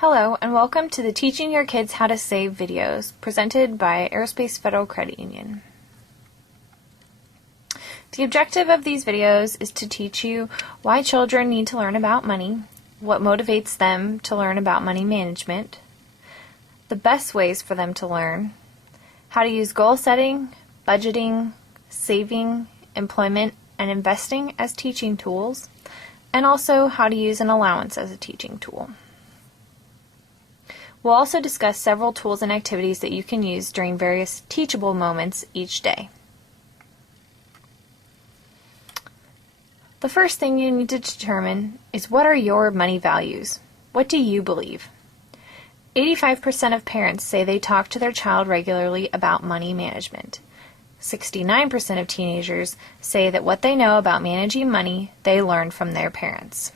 Hello and welcome to the Teaching Your Kids How to Save videos presented by Aerospace Federal Credit Union. The objective of these videos is to teach you why children need to learn about money, what motivates them to learn about money management, the best ways for them to learn, how to use goal setting, budgeting, saving, employment, and investing as teaching tools, and also how to use an allowance as a teaching tool. We'll also discuss several tools and activities that you can use during various teachable moments each day. The first thing you need to determine is, what are your money values? What do you believe? 85% of parents say they talk to their child regularly about money management. 69% of teenagers say that what they know about managing money they learned from their parents.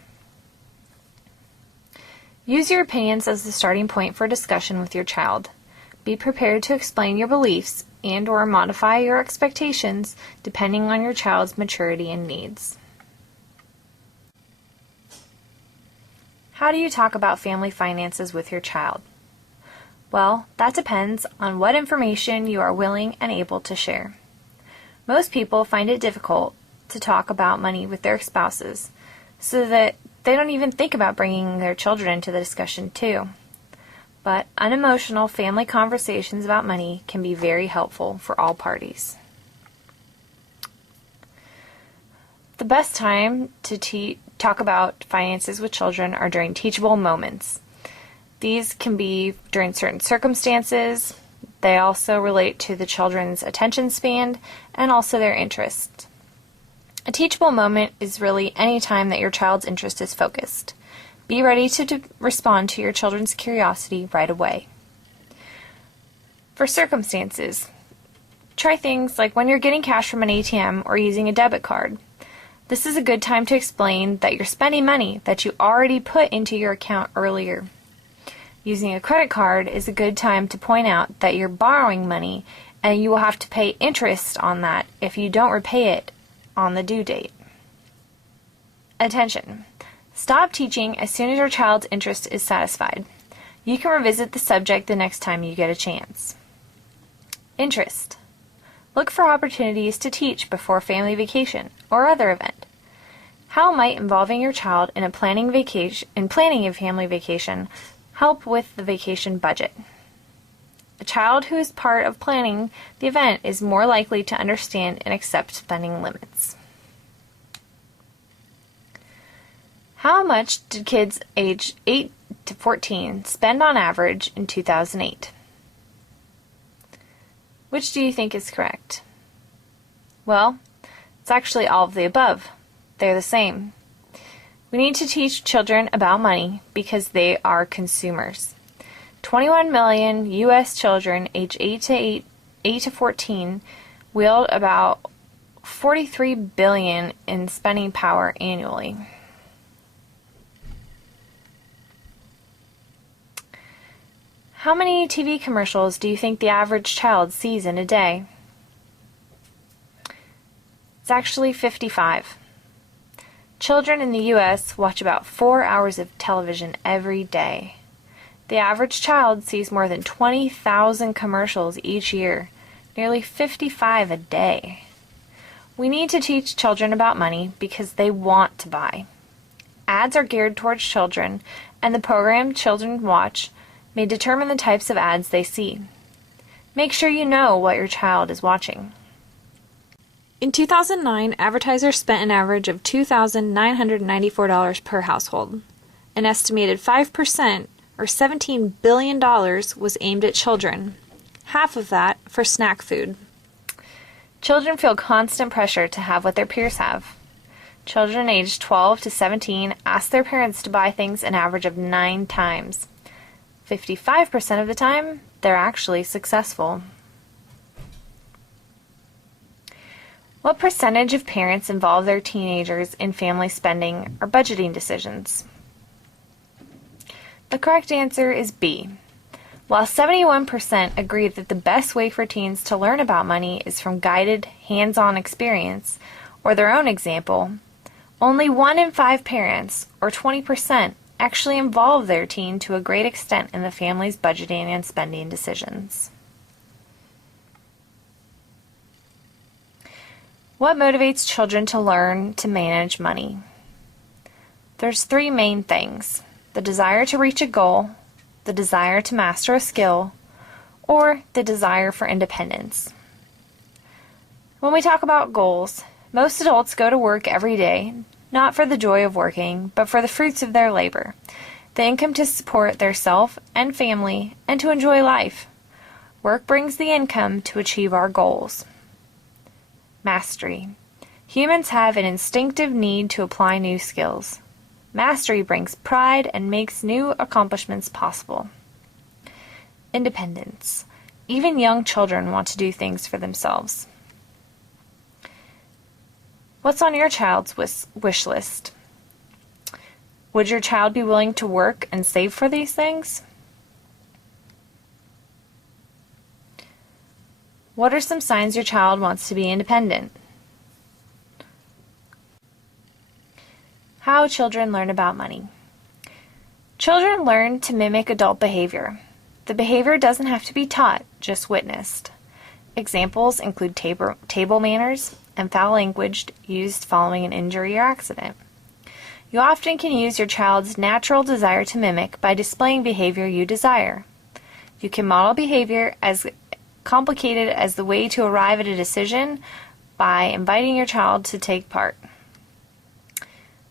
Use your opinions as the starting point for discussion with your child. Be prepared to explain your beliefs and/or modify your expectations depending on your child's maturity and needs. How do you talk about family finances with your child? Well, that depends on what information you are willing and able to share. Most people find it difficult to talk about money with their spouses, so that they don't even think about bringing their children into the discussion too. But unemotional family conversations about money can be very helpful for all parties. The best time to talk about finances with children are during teachable moments. These can be during certain circumstances. They also relate to the children's attention span and also their interests. A teachable moment is really any time that your child's interest is focused. Be ready to respond to your children's curiosity right away. For circumstances, try things like when you're getting cash from an ATM or using a debit card. This is a good time to explain that you're spending money that you already put into your account earlier. Using a credit card is a good time to point out that you're borrowing money and you will have to pay interest on that if you don't repay it on the due date. Attention! Stop teaching as soon as your child's interest is satisfied. You can revisit the subject the next time you get a chance. Interest. Look for opportunities to teach before family vacation or other event. How might involving your child in planning a family vacation help with the vacation budget? A child who is part of planning the event is more likely to understand and accept spending limits. How much did kids aged 8 to 14 spend on average in 2008? Which do you think is correct? Well, it's actually all of the above. They're the same. We need to teach children about money because they are consumers. 21 million U.S. children aged 8 to 14 wield about $43 billion in spending power annually. How many TV commercials do you think the average child sees in a day? It's actually 55. Children in the U.S. watch about 4 hours of television every day. The average child sees more than 20,000 commercials each year, nearly 55 a day. We need to teach children about money because they want to buy. Ads are geared towards children, and the program children watch may determine the types of ads they see. Make sure you know what your child is watching. In 2009, advertisers spent an average of $2,994 per household. An estimated 5%, or $17 billion, was aimed at children. Half of that for snack food. Children feel constant pressure to have what their peers have. Children aged 12 to 17 ask their parents to buy things an average of 9 times. 55% of the time, they're actually successful. What percentage of parents involve their teenagers in family spending or budgeting decisions? The correct answer is B. While 71% agree that the best way for teens to learn about money is from guided, hands-on experience or their own example, only 1 in 5 parents, or 20%, actually involve their teen to a great extent in the family's budgeting and spending decisions. What motivates children to learn to manage money? There's three main things: the desire to reach a goal, the desire to master a skill, or the desire for independence. When we talk about goals, most adults go to work every day, not for the joy of working, but for the fruits of their labor, the income to support their self and family, and to enjoy life. Work brings the income to achieve our goals. Mastery. Humans have an instinctive need to apply new skills. Mastery brings pride and makes new accomplishments possible. Independence. Even young children want to do things for themselves. What's on your child's wish list? Would your child be willing to work and save for these things? What are some signs your child wants to be independent? How children learn about money. Children learn to mimic adult behavior. The behavior doesn't have to be taught, just witnessed. Examples include table manners and foul language used following an injury or accident. You often can use your child's natural desire to mimic by displaying behavior you desire. You can model behavior as complicated as the way to arrive at a decision by inviting your child to take part.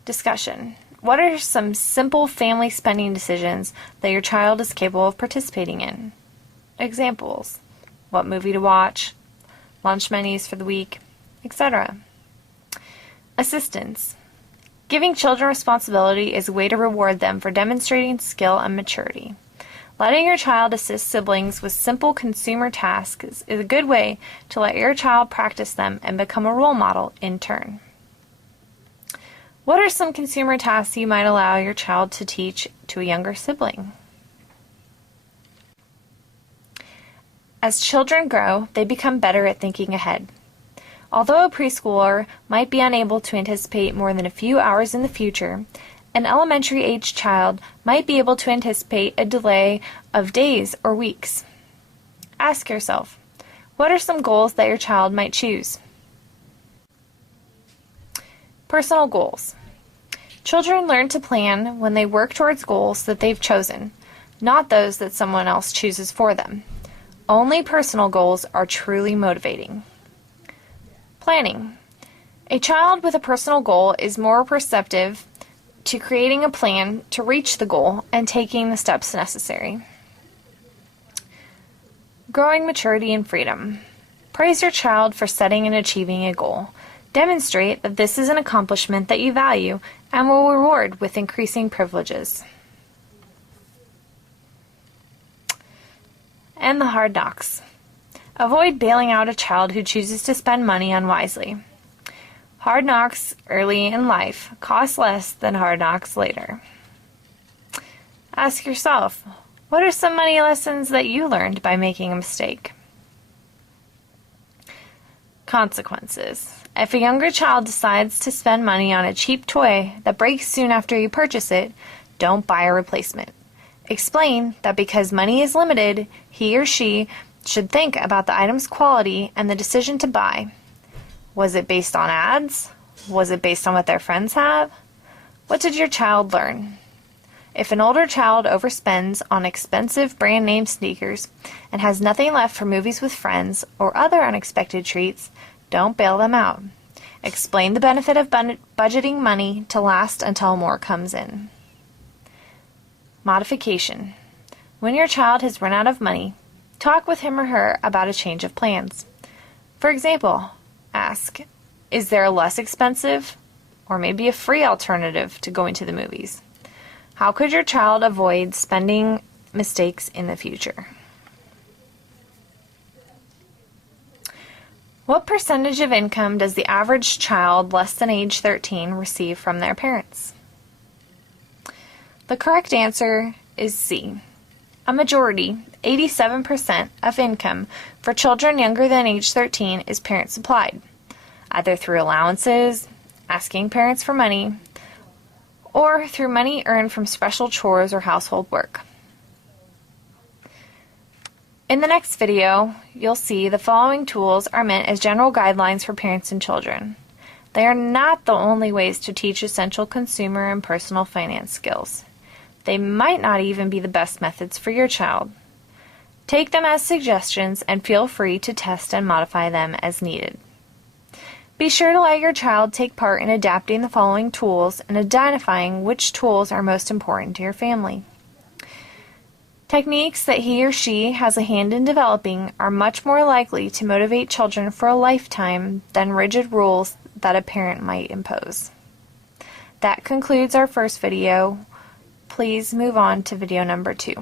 Discussion. What are some simple family spending decisions that your child is capable of participating in? Examples: what movie to watch, lunch menus for the week, etc. Assistance. Giving children responsibility is a way to reward them for demonstrating skill and maturity. Letting your child assist siblings with simple consumer tasks is a good way to let your child practice them and become a role model in turn. What are some consumer tasks you might allow your child to teach to a younger sibling? As children grow, they become better at thinking ahead. Although a preschooler might be unable to anticipate more than a few hours in the future, an elementary-aged child might be able to anticipate a delay of days or weeks. Ask yourself, what are some goals that your child might choose? Personal goals. Children learn to plan when they work towards goals that they've chosen, not those that someone else chooses for them. Only personal goals are truly motivating. Planning. A child with a personal goal is more receptive to creating a plan to reach the goal and taking the steps necessary. Growing maturity and freedom. Praise your child for setting and achieving a goal. Demonstrate that this is an accomplishment that you value and will reward with increasing privileges. And the hard knocks. Avoid bailing out a child who chooses to spend money unwisely. Hard knocks early in life cost less than hard knocks later. Ask yourself, what are some money lessons that you learned by making a mistake? Consequences. If a younger child decides to spend money on a cheap toy that breaks soon after you purchase it, don't buy a replacement. Explain that because money is limited, he or she should think about the item's quality and the decision to buy. Was it based on ads? Was it based on what their friends have? What did your child learn? If an older child overspends on expensive brand name sneakers and has nothing left for movies with friends or other unexpected treats, don't bail them out. Explain the benefit of budgeting money to last until more comes in. Modification. When your child has run out of money, talk with him or her about a change of plans. For example, ask, is there a less expensive or maybe a free alternative to going to the movies? How could your child avoid spending mistakes in the future? What percentage of income does the average child less than age 13 receive from their parents? The correct answer is C. A majority, 87% of income for children younger than age 13 is parent supplied, either through allowances, asking parents for money, or through money earned from special chores or household work. In the next video, you'll see the following tools are meant as general guidelines for parents and children. They are not the only ways to teach essential consumer and personal finance skills. They might not even be the best methods for your child. Take them as suggestions and feel free to test and modify them as needed. Be sure to let your child take part in adapting the following tools and identifying which tools are most important to your family. Techniques that he or she has a hand in developing are much more likely to motivate children for a lifetime than rigid rules that a parent might impose. That concludes our first video. Please move on to video number 2.